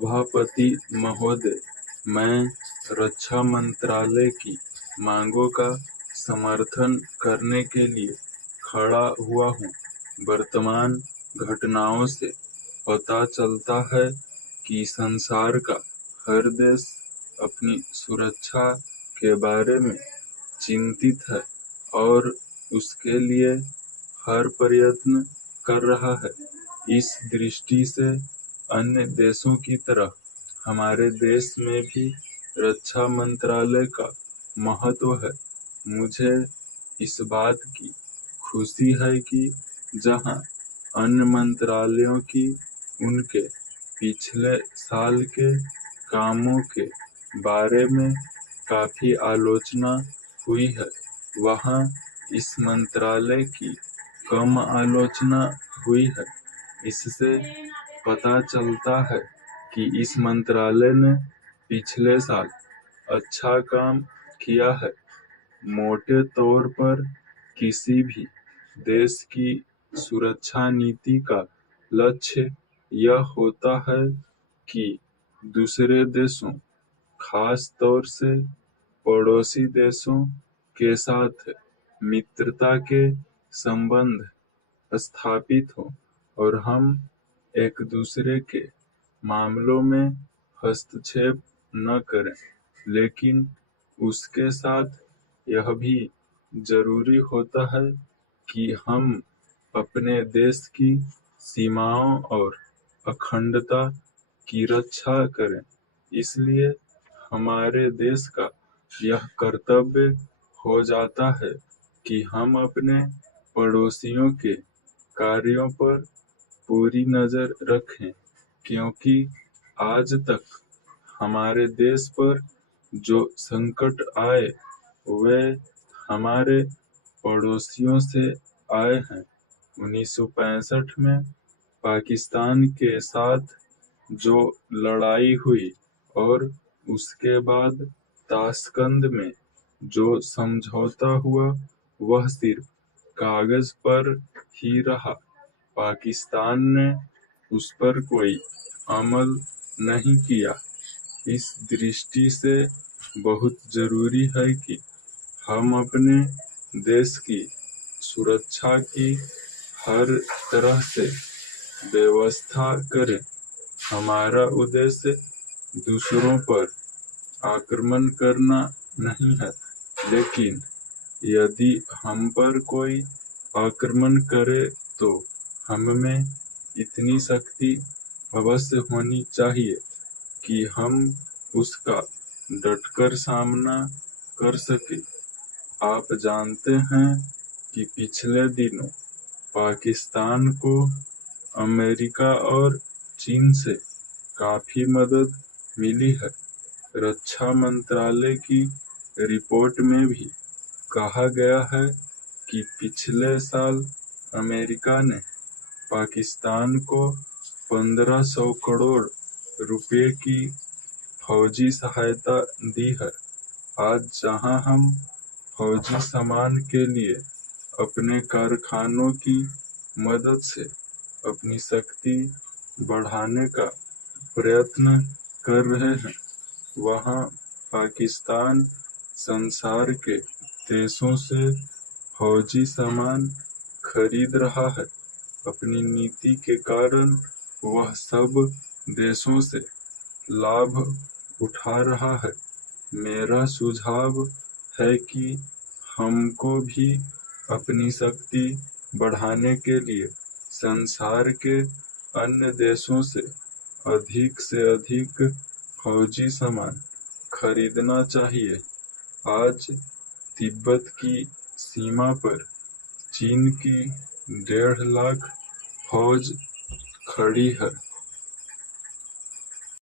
सभापति महोदय, मैं रक्षा मंत्रालय की मांगों का समर्थन करने के लिए खड़ा हुआ हूँ। वर्तमान घटनाओं से पता चलता है कि संसार का हर देश अपनी सुरक्षा के बारे में चिंतित है और उसके लिए हर प्रयत्न कर रहा है। इस दृष्टि से अन्य देशों की तरह हमारे देश में भी रक्षा मंत्रालय का महत्व है। मुझे इस बात की खुशी है कि जहां अन्य मंत्रालयों की उनके पिछले साल के कामों के बारे में काफी आलोचना हुई है, वहां इस मंत्रालय की कम आलोचना हुई है। इससे पता चलता है कि इस मंत्रालय ने पिछले साल अच्छा काम किया है। मोटे तौर पर किसी भी देश की सुरक्षा नीति का लक्ष्य यह होता है कि दूसरे देशों, खास तौर से पड़ोसी देशों के साथ मित्रता के संबंध स्थापित हो और हम एक दूसरे के मामलों में हस्तक्षेप न करें। लेकिन उसके साथ यह भी जरूरी होता है कि हम अपने देश की सीमाओं और अखंडता की रक्षा करें। इसलिए हमारे देश का यह कर्तव्य हो जाता है कि हम अपने पड़ोसियों के कार्यों पर पूरी नजर रखें, क्योंकि आज तक हमारे देश पर जो संकट आए वे हमारे पड़ोसियों से आए हैं। 1965 में पाकिस्तान के साथ जो लड़ाई हुई और उसके बाद ताशकंद में जो समझौता हुआ, वह सिर्फ कागज पर ही रहा। पाकिस्तान ने उस पर कोई अमल नहीं किया। इस दृष्टि से बहुत जरूरी है कि हम अपने देश की सुरक्षा की हर तरह से व्यवस्था करें। हमारा उद्देश्य दूसरों पर आक्रमण करना नहीं है, लेकिन यदि हम पर कोई आक्रमण करे तो हम में इतनी शक्ति अवश्य होनी चाहिए कि हम उसका डटकर सामना कर सके। आप जानते हैं कि पिछले दिनों पाकिस्तान को अमेरिका और चीन से काफी मदद मिली है। रक्षा मंत्रालय की रिपोर्ट में भी कहा गया है कि पिछले साल अमेरिका ने पाकिस्तान को 1500 करोड़ रुपए की फौजी सहायता दी है। आज जहां हम फौजी सामान के लिए अपने कारखानों की मदद से अपनी शक्ति बढ़ाने का प्रयत्न कर रहे हैं, वहां पाकिस्तान संसार के देशों से फौजी सामान खरीद रहा है। अपनी नीति के कारण वह सब देशों से लाभ उठा रहा है। मेरा सुझाव है कि हमको भी अपनी शक्ति बढ़ाने के लिए संसार के अन्य देशों से अधिक फौजी सामान खरीदना चाहिए। आज तिब्बत की सीमा पर चीन की 1.5 लाख फौज खड़ी है।